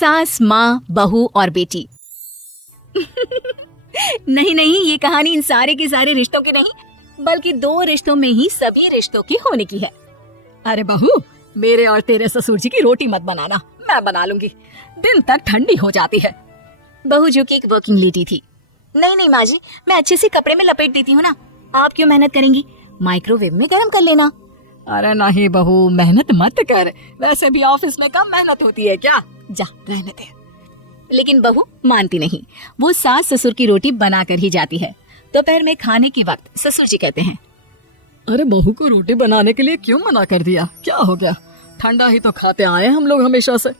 सास, माँ, बहू और बेटी। नहीं नहीं, ये कहानी इन सारे के सारे रिश्तों की नहीं, बल्कि दो रिश्तों में ही सभी रिश्तों की होने की है। अरे बहू, मेरे और तेरे ससुर जी की रोटी मत बनाना, मैं बना लूंगी, दिन तक ठंडी हो जाती है। बहू जो कि एक वर्किंग लेडी थी। नहीं नहीं माँ जी, मैं अच्छे से कपड़े में लपेट देती हूँ ना, आप क्यों मेहनत करेंगी, माइक्रोवेव में गर्म कर लेना। अरे नहीं बहू, मेहनत मत कर, वैसे भी ऑफिस में कम मेहनत होती है क्या, जा रहने दे। लेकिन बहू मानती नहीं, वो सास ससुर की रोटी बना कर ही जाती है। दोपहर में खाने के वक्त ससुर जी कहते हैं, अरे बहू को रोटी बनाने के लिए क्यों मना कर दिया, क्या हो गया, ठंडा ही तो खाते आए हम लोग हमेशा से।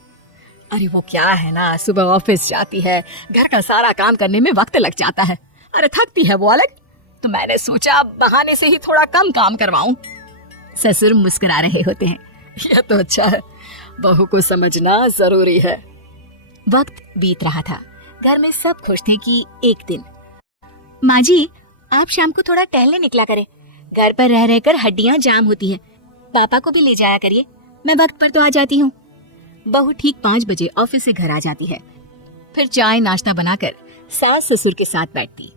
अरे वो क्या है ना, सुबह ऑफिस जाती है, घर का सारा काम करने में वक्त लग जाता है, अरे थकती है वो अलग, तो मैंने सोचा बहाने से ही थोड़ा कम काम करवाऊं। ससुर मुस्कुरा रहे होते हैं, यह तो अच्छा है, बहू को समझना जरूरी है। वक्त बीत रहा था, घर में सब खुश थे कि एक दिन, माँ जी आप शाम को थोड़ा टहलने निकला करें, घर पर रह रहकर हड्डियां जाम होती है, पापा को भी ले जाया करिए, मैं वक्त पर तो आ जाती हूँ। बहू ठीक 5 बजे ऑफिस से घर आ जाती है, फिर चाय नाश्ता बनाकर सास ससुर के साथ बैठती,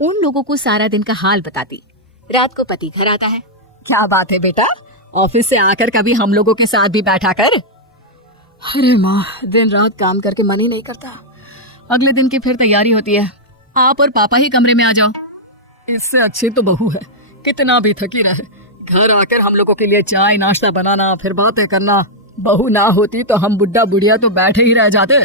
उन लोगों को सारा दिन का हाल बताती। रात को पति घर आता है, क्या बात है बेटा, ऑफिस से आकर कभी हम लोगों के साथ भी बैठा कर। अरे माँ, दिन रात काम करके मन ही नहीं करता, अगले दिन की फिर तैयारी होती है, आप और पापा ही कमरे में आ जाओ। इससे अच्छी तो बहू है, कितना भी थकी रहे, घर आकर हम लोगों के लिए चाय नाश्ता बनाना, फिर बातें करना। बहू ना होती तो हम बुढ़ा बुढ़िया तो बैठे ही रह जाते।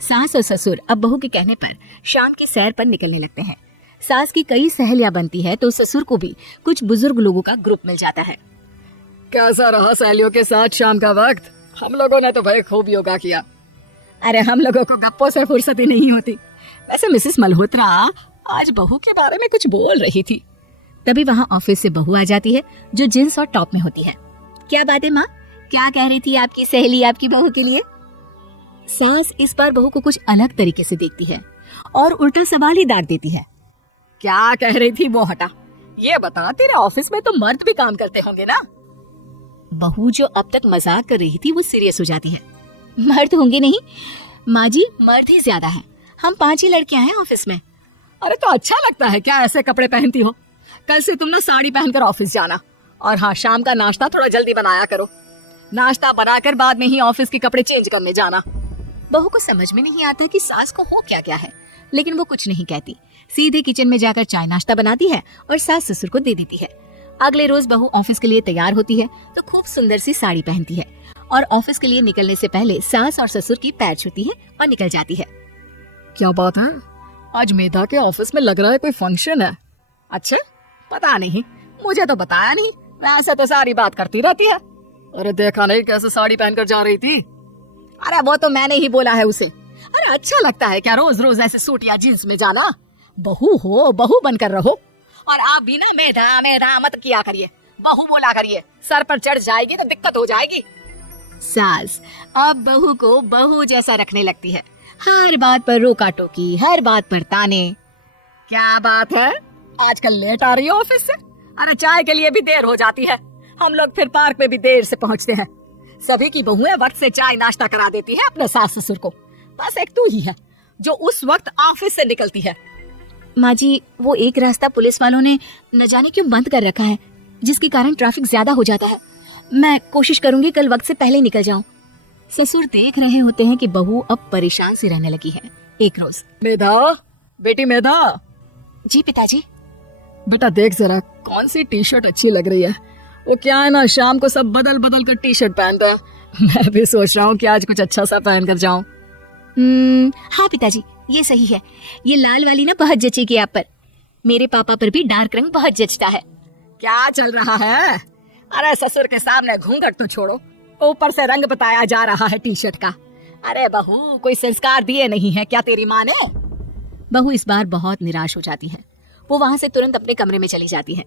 सास और ससुर अब बहू के कहने पर शाम की सैर पर निकलने लगते हैं। सास की कई सहेलियां बनती है तो ससुर को भी कुछ बुजुर्ग लोगों का ग्रुप मिल जाता है। कैसा रहा सहेलियों के साथ शाम का वक्त, हम लोगों ने तो भाई खूब योगा किया। अरे हम लोगों को गप्पों से फुर्सत ही नहीं होती। वैसे मिसेस मल्होत्रा आज बहू के बारे में कुछ बोल रही थी। तभी वहाँ ऑफिस से बहू आ जाती है जो जींस और टॉप में होती है। क्या बात है माँ, क्या कह रही थी आपकी सहेली आपकी बहू के लिए? सास इस बार बहू को कुछ अलग तरीके से देखती है और उल्टा सवाल ही डांट देती है। क्या कह रही थी वो हटा, ये बता तेरे ऑफिस में तो मर्द भी काम करते होंगे ना। बहू जो अब तक मजाक कर रही थी वो सीरियस हो जाती है। मर्द होंगे नहीं माँ जी, मर्द ही ज्यादा है, हम 5 ही लड़कियां हैं ऑफिस में। अरे तो अच्छा लगता है क्या ऐसे कपड़े पहनती हो? कल से तुम ना साड़ी पहनकर ऑफिस जाना, और हाँ शाम का नाश्ता थोड़ा जल्दी बनाया करो, नाश्ता बनाकर बाद में ही ऑफिस के कपड़े चेंज करने जाना। बहू को समझ में नहीं आता कि सास को हो क्या क्या है, लेकिन वो कुछ नहीं कहती, सीधे किचन में जाकर चाय नाश्ता बनाती है और सास ससुर को दे देती है। अगले रोज बहू ऑफिस के लिए तैयार होती है तो खूब सुंदर सी साड़ी पहनती है और ऑफिस के लिए निकलने से पहले सास और ससुर की पैर छूती है और निकल जाती है। क्या बात है, आज मेधा के ऑफिस में लग रहा है कोई फंक्शन है। अच्छा, पता नहीं, मुझे तो बताया नहीं, वैसे तो सारी बात करती रहती है। अरे देखा नहीं कैसे साड़ी पहनकर जा रही थी? अरे वो तो मैंने ही बोला है उसे। अरे अच्छा लगता है क्या रोज रोज ऐसे सूट या जींस में जाना? बहू हो, बहू बनकर रहो। और आप भी ना मेधा मेधा मत किया करिए, बहू बोला करिए, सर पर चढ़ जाएगी तो दिक्कत हो जाएगी। सास अब बहू को बहू जैसा रखने लगती है, हर बात पर रोका टोकी, हर बात पर ताने। क्या बात है, आजकल लेट आ रही हो ऑफिस से? अरे चाय के लिए भी देर हो जाती है, हम लोग फिर पार्क में भी देर से पहुंचते हैं। सभी की बहुएं वक्त से चाय नाश्ता करा देती है अपने सास ससुर को, बस एक तू ही है जो उस वक्त ऑफिस से निकलती है। माँ जी, वो एक रास्ता पुलिस वालों ने न जाने क्यों बंद कर रखा है, जिसके कारण ट्रैफिक ज्यादा हो जाता है। मैं कोशिश करूंगी कल वक्त से पहले निकल जाऊं। ससुर देख रहे होते हैं कि बहू अब परेशान सी रहने लगी है। एक रोज, मेधा, बेटी मेधा। जी पिताजी। बेटा देख जरा कौन सी टी शर्ट अच्छी लग रही है। वो क्या है ना, शाम को सब बदल बदल कर टी शर्ट पहनता है, मैं भी सोच रहा हूँ कि आज कुछ अच्छा सा पहन कर जाऊं। हाँ पिताजी, ये सही है, ये लाल वाली ना बहुत जचेगी आप पर, मेरे पापा पर भी डार्क रंग बहुत जचता है। क्या चल रहा है? अरे ससुर के सामने घूंघट तो छोड़ो, ऊपर से रंग बताया जा रहा है टी शर्ट का। अरे बहू, कोई संस्कार दिए नहीं है क्या तेरी माँ ने? बहू इस बार बहुत निराश हो जाती है, वो वहाँ से तुरंत अपने कमरे में चली जाती है।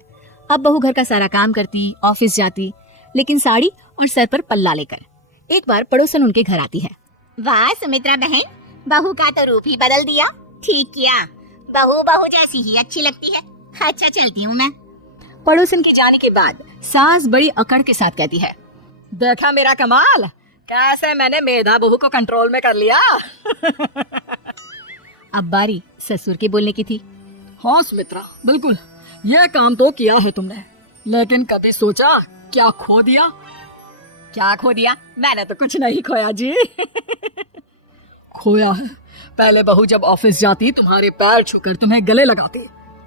अब बहू घर का सारा काम करती, ऑफिस जाती, लेकिन साड़ी और सर पर पल्ला लेकर। एक बार पड़ोसन उनके घर आती है। वाह सुमित्रा बहन, बहू का तो रूप ही बदल दिया। ठीक किया, बहू बहू जैसी ही अच्छी लगती है। अच्छा चलती हूँ मैं। पड़ोसन के जाने के बाद सास बड़ी अकड़ के साथ कहती है, देखा मेरा कमाल, कैसे मैंने मेधा बहू को कंट्रोल में कर लिया। अब बारी ससुर के बोलने की थी। हाँ सुमित्रा, बिल्कुल यह काम तो किया है तुमने, लेकिन कभी सोचा क्या खो दिया? क्या खो दिया? मैंने तो कुछ नहीं खोया जी। खोया है। पहले बहू जब ऑफिस जाती तुम्हारे पैर छूकर तुम्हें गले लगाती,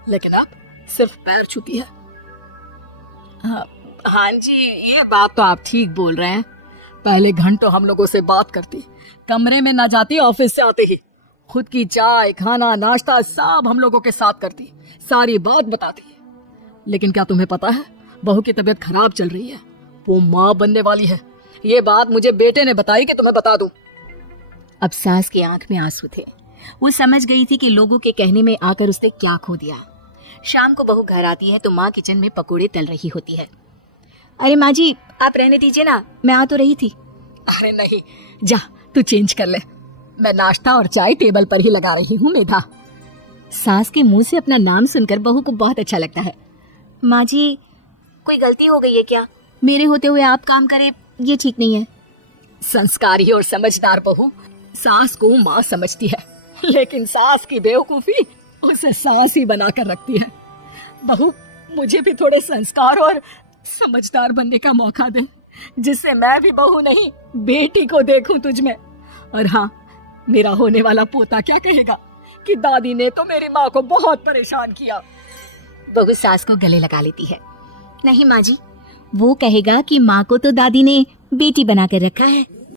लेकिन अब सिर्फ पैर छूती है। हाँ जी, ये बात तो आप ठीक बोल रहे हैं। पहले घंटों हम लोगों से बात करती, कमरे में ना जाती, ऑफिस से आते ही खुद की चाय, खाना, नाश्ता सब हम लोगों के साथ करती, सारी बात बताती। लेकिन क्या तुम्हें पता है, बहू की तबीयत खराब चल रही है, वो माँ बनने वाली है। ये बात मुझे बेटे ने बताई कि तुम्हें बता दूं। अब सास की आंख में आंसू थे। वो समझ गई थी कि लोगों के कहने में आकर उसने क्या खो दिया। शाम को बहू घर आती है तो माँ किचन में पकोड़े तल रही होती है। अरे माँ जी, आप रहने दीजिए ना, मैं आ तो रही थी। अरे नहीं, जा तू चेंज कर ले, मैं नाश्ता और चाय टेबल पर ही लगा रही हूँ मेधा। सास के मुंह से अपना नाम सुनकर बहू को बहुत अच्छा लगता है। माँ जी, कोई गलती हो गई है क्या? मेरे होते हुए आप काम करें, ये ठीक नहीं है। संस्कारी और समझदार बहू सास को माँ समझती है, लेकिन सास की बेवकूफी उसे सास ही बना कर रखती है। बहू, मुझे भी थोड़े संस्कार और समझदार बनने का मौका दे, जिससे मैं भी बहू नहीं बेटी को देखूं तुझ में। और हाँ, मेरा होने वाला पोता क्या कहेगा कि दादी ने तो मेरी माँ को बहुत परेशान किया। बहू सास को गले लगा लेती है। नहीं माँ जी, वो कहेगा कि माँ को तो दादी ने बेटी बना कर रखा है।